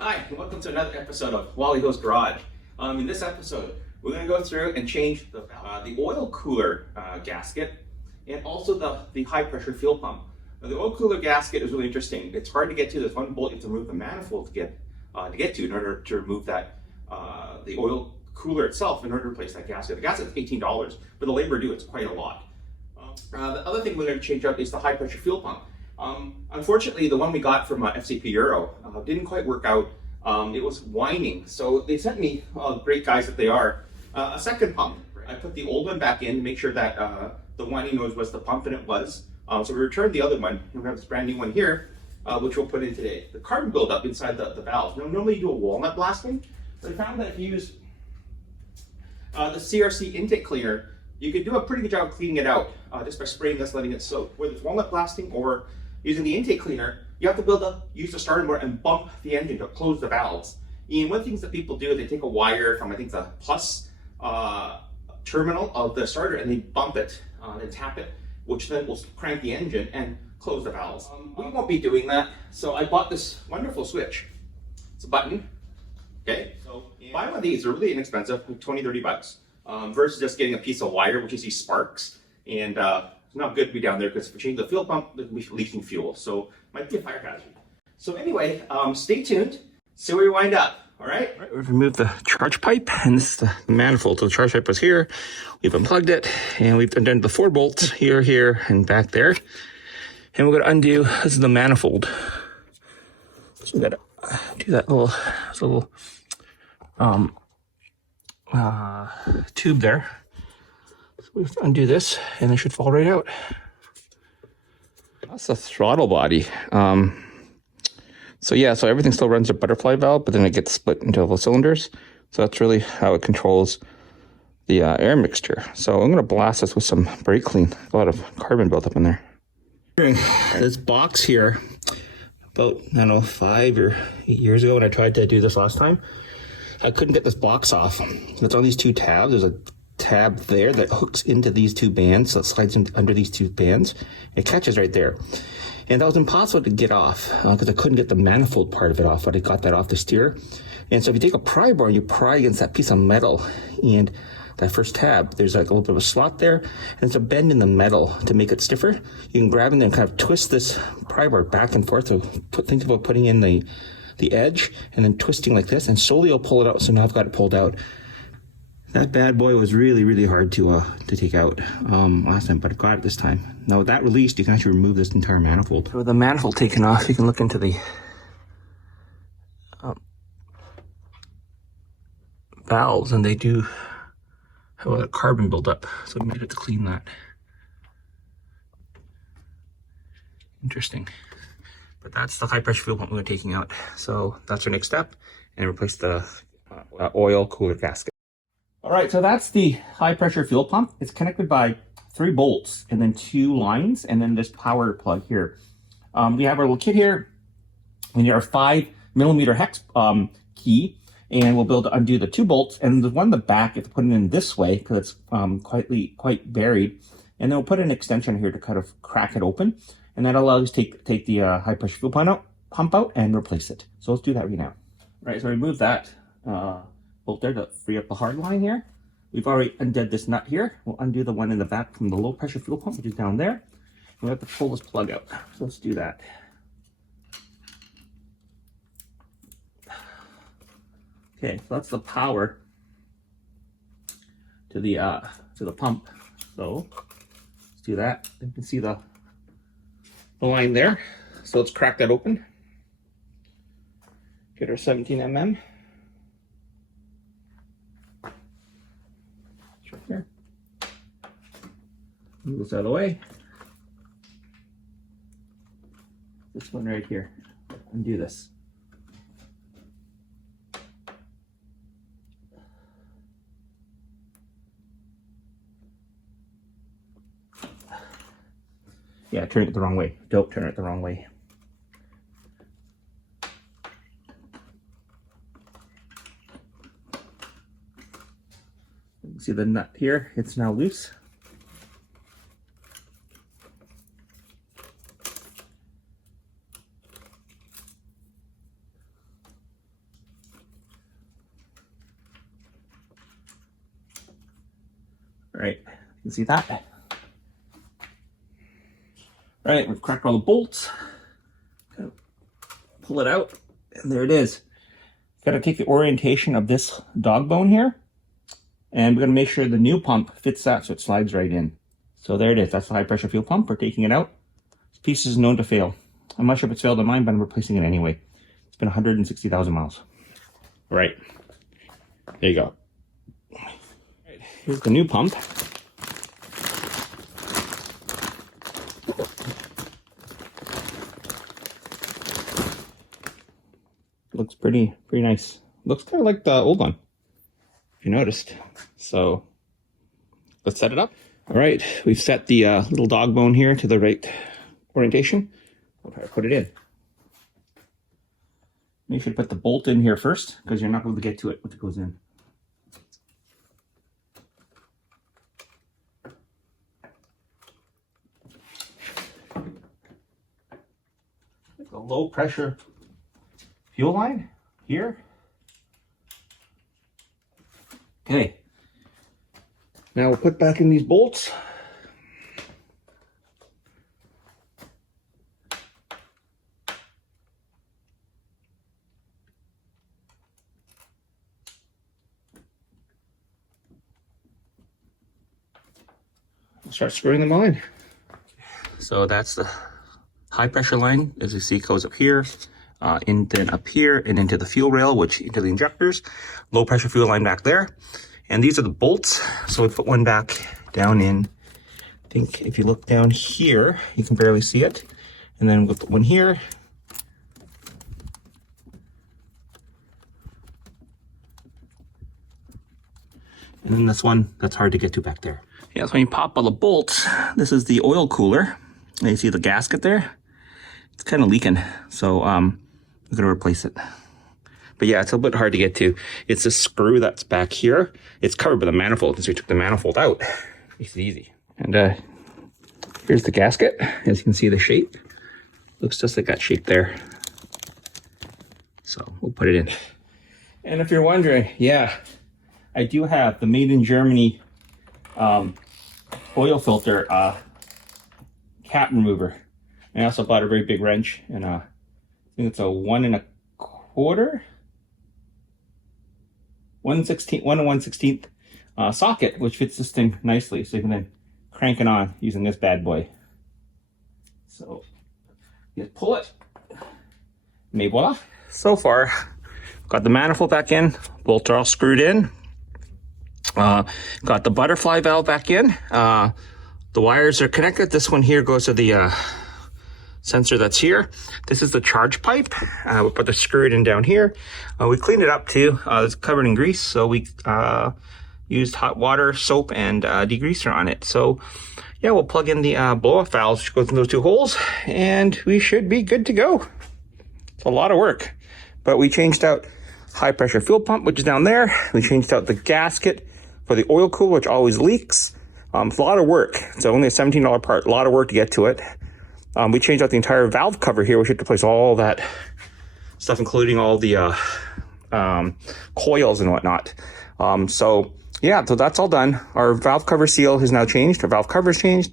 Hi, and welcome to another episode of Wally Hill's Garage. In this episode, we're going to go through and change the oil cooler gasket and also the high pressure fuel pump. Now, the oil cooler gasket is really interesting. It's hard to get to. There's one bolt you have to remove the manifold to get to in order to remove that the oil cooler itself in order to replace that gasket. The gasket's $18, but the labor to do it's quite a lot. The other thing we're going to change out is the high pressure fuel pump. Unfortunately, the one we got from FCP Euro didn't quite work out. It was whining, so they sent me, great guys that they are, a second pump. I put the old one back in to make sure that the whining noise was the pump, and it was. So we returned the other one, and we have this brand new one here, which we'll put in today. The carbon buildup inside the valves. Now, normally you do a walnut blasting, but I found that if you use the CRC intake cleaner, you could do a pretty good job of cleaning it out just by spraying this, letting it soak. Whether it's walnut blasting or using the intake cleaner, you have to use the starter motor and bump the engine to close the valves. And one of the things that people do is they take a wire from, I think, the plus terminal of the starter and they bump it and tap it, which then will crank the engine and close the valves. We won't be doing that, so I bought this wonderful switch. It's a button, okay? So buy one of these, they're really inexpensive, like 20, 30 bucks, versus just getting a piece of wire, which you see sparks, and it's not good to be down there because if we change the fuel pump, we'll be leaking fuel, so might be a fire hazard. So anyway, stay tuned, see where we wind up. All right. We've removed the charge pipe, and this is the manifold. So the charge pipe was here. We've unplugged it, and we've undone the 4 bolts here, and back there. And we're going to undo, this is the manifold. So we got to do that little tube there. So we have to undo this, and it should fall right out. That's the throttle body. So everything still runs a butterfly valve, but then it gets split into the cylinders. So that's really how it controls the air mixture. So I'm going to blast this with some brake clean. A lot of carbon built up in there. This box here, about, 5 or 8 years ago when I tried to do this last time, I couldn't get this box off. It's on these 2 tabs. There's a tab there that hooks into these 2 bands, so it slides in under these 2 bands. It catches right there. And that was impossible to get off because I couldn't get the manifold part of it off, but I got that off the steer. And so if you take a pry bar and you pry against that piece of metal and that first tab, there's like a little bit of a slot there, and it's a bend in the metal to make it stiffer. You can grab it and kind of twist this pry bar back and forth. So think about putting in the edge and then twisting like this, and slowly I'll pull it out. So now I've got it pulled out. That bad boy was really, really hard to take out last time, but I got it this time. Now with that released, you can actually remove this entire manifold. So with the manifold taken off, you can look into the valves, and they do have a carbon buildup, so we might have to clean that. Interesting. But that's the high pressure fuel pump we're taking out. So that's our next step, and replace the oil cooler gasket. All right, so that's the high pressure fuel pump. It's connected by 3 bolts and then 2 lines and then this power plug here. We have our little kit here, and our 5mm hex key, and we'll be able to undo the 2 bolts. And the one in the back, you have to put it in this way because it's quite buried. And then we'll put an extension here to kind of crack it open, and that allows us to take the high pressure fuel pump out and replace it. So let's do that right now. All right, so remove that bolt there to free up the hard line here. We've already undid this nut here. We'll undo the one in the back from the low pressure fuel pump, which is down there. And we have to pull this plug out. So let's do that. Okay, so that's the power to the pump. So let's do that. You can see the line there. So let's crack that open. Get our 17mm. Here. Move this out of the way. This one right here. Undo this. Yeah, turn it the wrong way. Don't turn it the wrong way. See the nut here, it's now loose. right, you can see that. Right, we've cracked all the bolts. Pull it out, and there it is. Got to take the orientation of this dog bone here, and we're going to make sure the new pump fits that so it slides right in. So there it is. That's the high pressure fuel pump. We're taking it out. This piece is known to fail. I'm not sure if it's failed on mine, but I'm replacing it anyway. It's been 160,000 miles. All right, there you go. All right, here's the new pump. Looks pretty nice. Looks kind of like the old one, if you noticed. So let's set it up. All right, we've set the little dog bone here to the right orientation. I'll try to put it in. You should put the bolt in here first because you're not able to get to it once it goes in. The low pressure fuel line here. Okay. Now we'll put back in these bolts. Start screwing them on. So that's the high pressure line, as you see, goes up here, then up here, and into the fuel rail, which into the injectors. Low pressure fuel line back there. And these are the bolts. So we put one back down in, I think if you look down here, you can barely see it. And then we'll put one here. And then this one, that's hard to get to back there. Yeah, so when you pop all the bolts, this is the oil cooler. And you see the gasket there? It's kind of leaking, so we're gonna replace it. But yeah, it's a bit hard to get to. It's a screw that's back here. It's covered by the manifold, so we took the manifold out. Makes it easy. And here's the gasket. As you can see, the shape looks just like that shape there. So we'll put it in. And if you're wondering, yeah, I do have the made in Germany oil filter cap remover. I also bought a very big wrench, and I think it's a 1 1/4, 1/16 socket, which fits this thing nicely. So you can then crank it on using this bad boy. So you just pull it, and voila. So far, got the manifold back in, bolts are all screwed in. Got the butterfly valve back in. The wires are connected. This one here goes to the sensor that's here. This is the charge pipe. We put the screw in down here. We cleaned it up too. It's covered in grease, so we used hot water, soap, and degreaser on it. So yeah, we'll plug in the blow-off valves, which goes in those two holes, and we should be good to go. It's a lot of work, but we changed out high pressure fuel pump, which is down there. We changed out the gasket for the oil cooler, which always leaks. It's a lot of work. It's only a $17 part, a lot of work to get to it. We changed out the entire valve cover here. We should replace all that stuff, including all the coils and whatnot. So yeah, so that's all done. Our valve cover seal has now changed. Our valve cover is changed.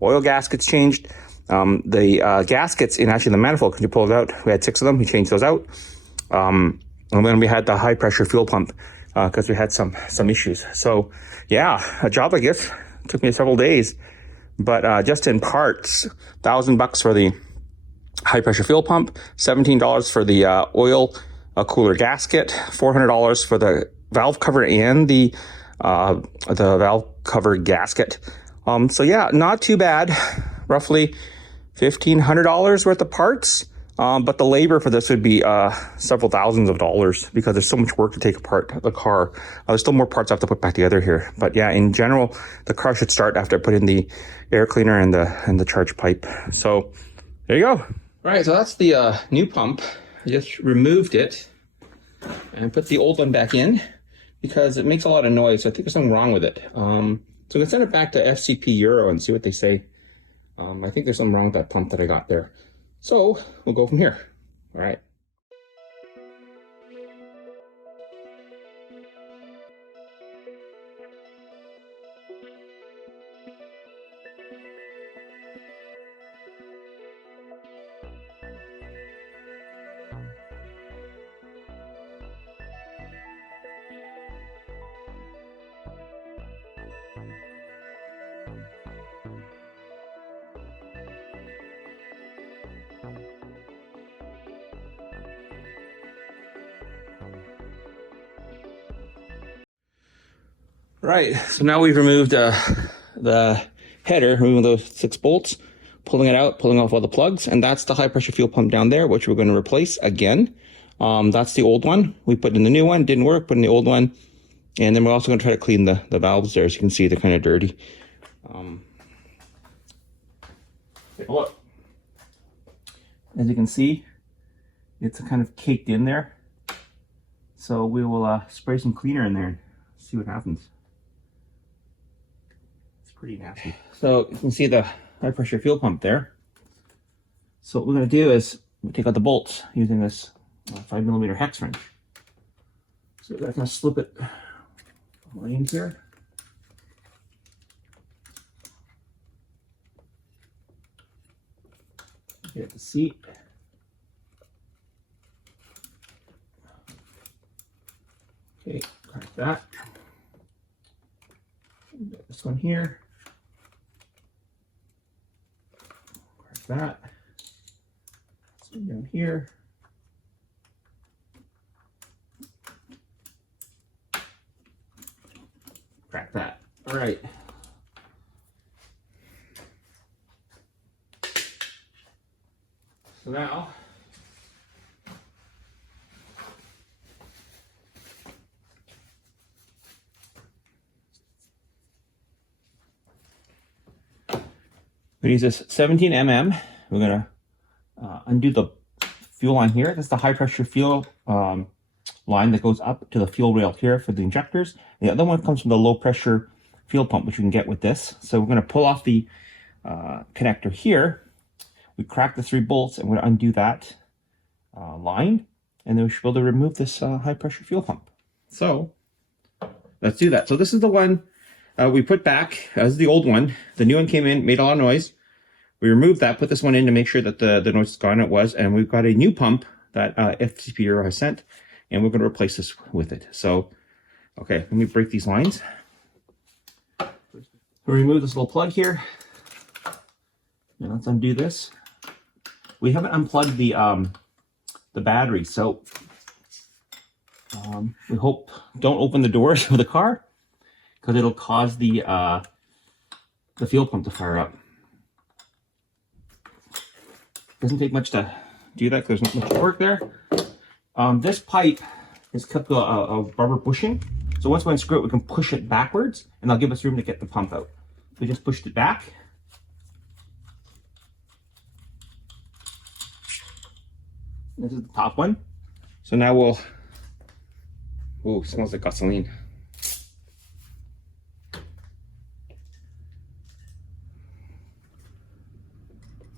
Oil gaskets changed. The gaskets in actually the manifold, can you pull it out? We had 6 of them. We changed those out. And then we had the high pressure fuel pump because we had some issues. So yeah, a job like this took me several days. But just in parts, $1,000 for the high pressure fuel pump, $17 for the oil cooler gasket, $400 for the valve cover and the valve cover gasket. So yeah, not too bad. Roughly $1,500 worth of parts. But the labor for this would be several thousands of dollars because there's so much work to take apart the car. There's still more parts I have to put back together here. But yeah, in general, the car should start after I put in the air cleaner and the charge pipe. So there you go. All right, so that's the new pump. I just removed it and put the old one back in because it makes a lot of noise. So I think there's something wrong with it. So I'm gonna send it back to FCP Euro and see what they say. I think there's something wrong with that pump that I got there. So we'll go from here. All right. Right, so now we've removed the header, removing those 6 bolts, pulling it out, pulling off all the plugs, and that's the high pressure fuel pump down there, which we're going to replace again. That's the old one. We put in the new one, didn't work, put in the old one. And then we're also going to try to clean the valves there. As you can see, they're kind of dirty. Take a look. As you can see, it's kind of caked in there. So we will spray some cleaner in there and see what happens. It's pretty nasty. So you can see the high pressure fuel pump there. So what we're going to do is we take out the bolts using this 5mm hex wrench. So we're going to kind of slip it in here. Get the seat. Okay, crack that. Get this one here. Crack that. This one down here. Crack that. All right. So now, we use this 17mm. We're gonna undo the fuel line here. That's the high pressure fuel line that goes up to the fuel rail here for the injectors. The other one comes from the low pressure fuel pump, which we can get with this. So we're gonna pull off the connector here. We crack the 3 bolts and we're going to undo that line, and then we should be able to remove this high pressure fuel pump. So let's do that. So this is the one we put back. This is the old one. The new one came in, made a lot of noise. We removed that, put this one in to make sure that the noise is gone. It was, and we've got a new pump that FCP Euro has sent, and we're going to replace this with it. So, okay, let me break these lines. We'll remove this little plug here. Now let's undo this. We haven't unplugged the battery, so we hope don't open the doors of the car because it'll cause the fuel pump to fire up. Doesn't take much to do that because there's not much work there. This pipe is kept a rubber bushing, so once we unscrew it, we can push it backwards, and that'll give us room to get the pump out. We just pushed it back. This is the top one. So now we'll, oh, smells like gasoline.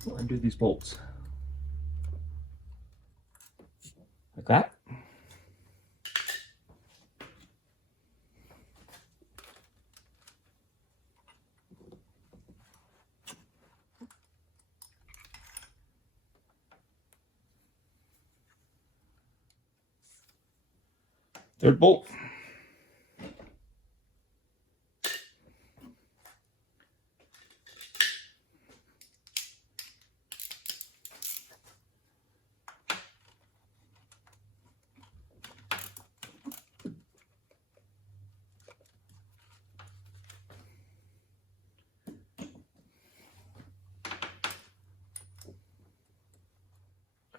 We'll undo these bolts. Like that. Third bolt.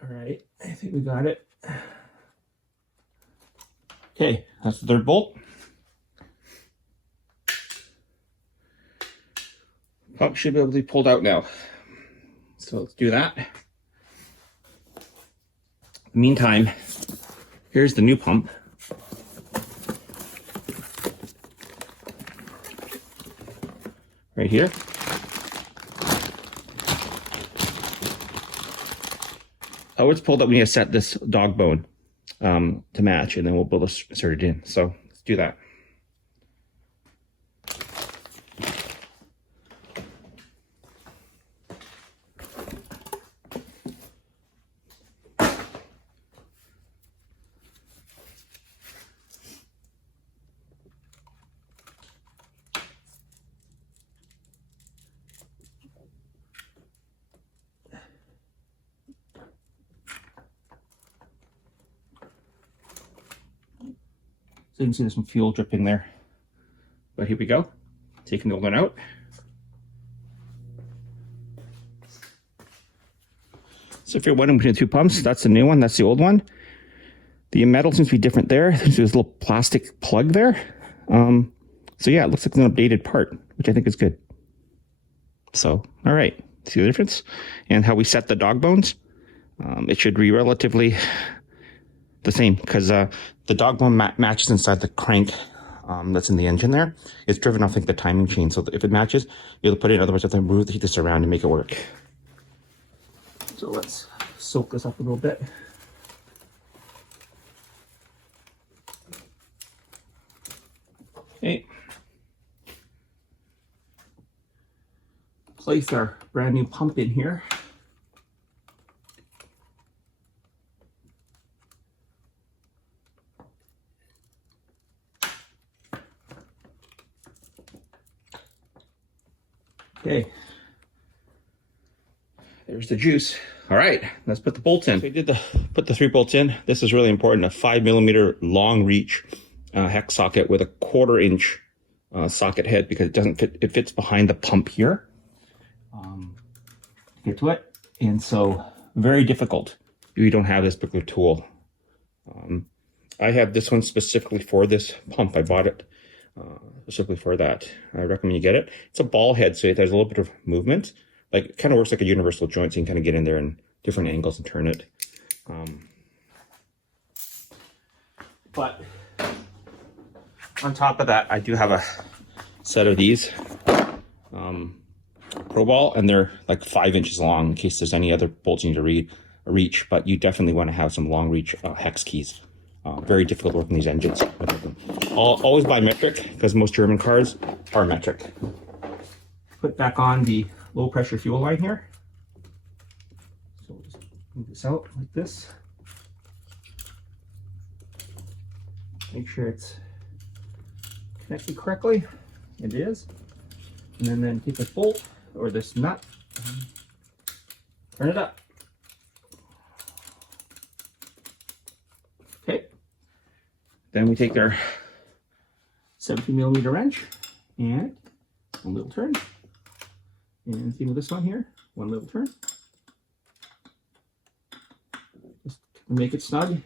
All right, I think we got it. Okay, that's the third bolt. Pump should be able to be pulled out now. So let's do that. Meantime, here's the new pump. Right here. Oh, it's pulled up. We need to set this dog bone to match, and then we'll be able to insert it in. So let's do that. So you can see there's some fuel dripping there. But here we go. Taking the old one out. So if you're wondering between the two pumps, that's the new one, that's the old one. The metal seems to be different there. There's this little plastic plug there. So yeah, it looks like an updated part, which I think is good. So, all right, see the difference? And how we set the dog bones? It should be relatively the same, because the dog bone matches inside the crank that's in the engine there. It's driven off, I think, the timing chain. So if it matches, you'll put it in. Otherwise, you have to move this around and make it work. So let's soak this up a little bit. Okay. Place our brand new pump in here. Okay. There's the juice. All right, let's put the bolts in. So we did put the 3 bolts in. This is really important. A 5mm long reach hex socket with a 1/4 inch socket head, because it doesn't fit. It fits behind the pump here. Get to it, and so very difficult if you don't have this particular tool. I have this one specifically for this pump. I bought it specifically for that. I recommend you get it. It's a ball head, so it has a little bit of movement. Like, it kind of works like a universal joint, so you can kind of get in there in different angles and turn it. But on top of that, I do have a set of these Pro Ball, and they're like 5 inches long in case there's any other bolts you need to reach. But you definitely want to have some long reach hex keys. Very difficult working these engines. Always buy metric, because most German cars are metric. Put back on the low pressure fuel line here. So we'll just move this out like this. Make sure it's connected correctly. It is. And then take this bolt or this nut and turn it up. Okay. Then we take our 17mm wrench and one little turn. And same with this one here, one little turn. Just make it snug.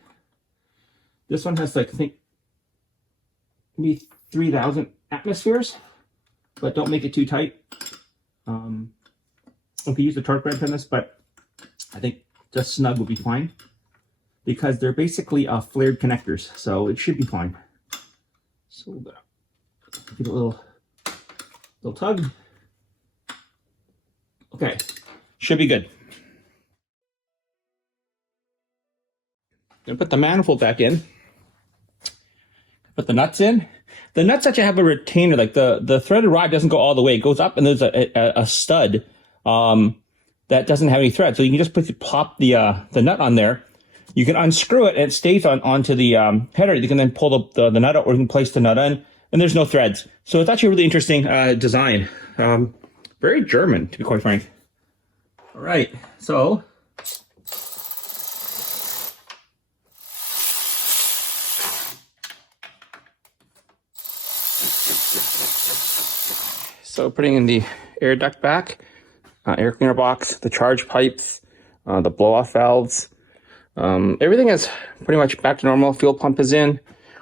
This one has, like, I think, maybe 3,000 atmospheres, but don't make it too tight. You can use the torque wrench on this, but I think just snug would be fine, because they're basically flared connectors, so it should be fine. So we'll give it a little tug. Okay, should be good. Gonna put the manifold back in. Put the nuts in. The nuts actually have a retainer, like the threaded rod doesn't go all the way. It goes up, and there's a stud that doesn't have any thread. So you can just pop the nut on there. You can unscrew it, and it stays onto the header. You can then pull the nut out, or you can place the nut in, and there's no threads. So it's actually a really interesting design. Very German, to be quite frank. All right, so putting in the air duct back, air cleaner box, the charge pipes, the blow-off valves. Everything is pretty much back to normal. Fuel pump is in.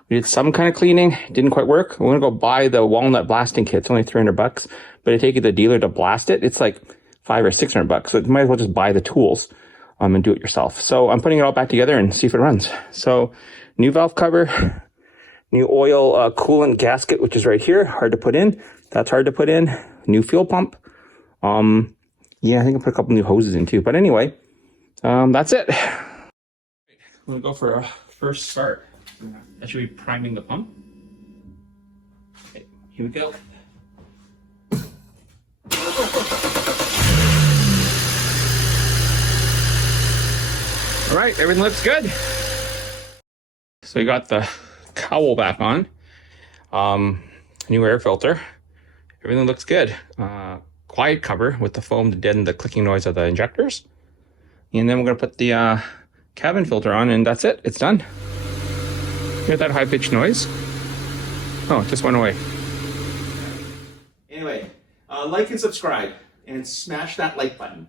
We did some kind of cleaning. Didn't quite work. We're gonna go buy the walnut blasting kit. It's only $300, but I take it to the dealer to blast it. It's like $500 or $600. So you might as well just buy the tools and do it yourself. So I'm putting it all back together and see if it runs. So new valve cover, new oil coolant gasket, which is right here. Hard to put in. That's hard to put in. New fuel pump. Yeah, I think I'll put a couple new hoses in too. But anyway, that's it. I'm gonna go for a first start. I should be priming the pump. Okay, here we go. All right, everything looks good. So you got the cowl back on. New air filter. Everything looks good. Quiet cover with the foam to deaden the clicking noise of the injectors. And then we're gonna put the cabin filter on, and that's it. It's done. Hear that high-pitched noise? Oh, it just went away. Anyway, like and subscribe and smash that like button.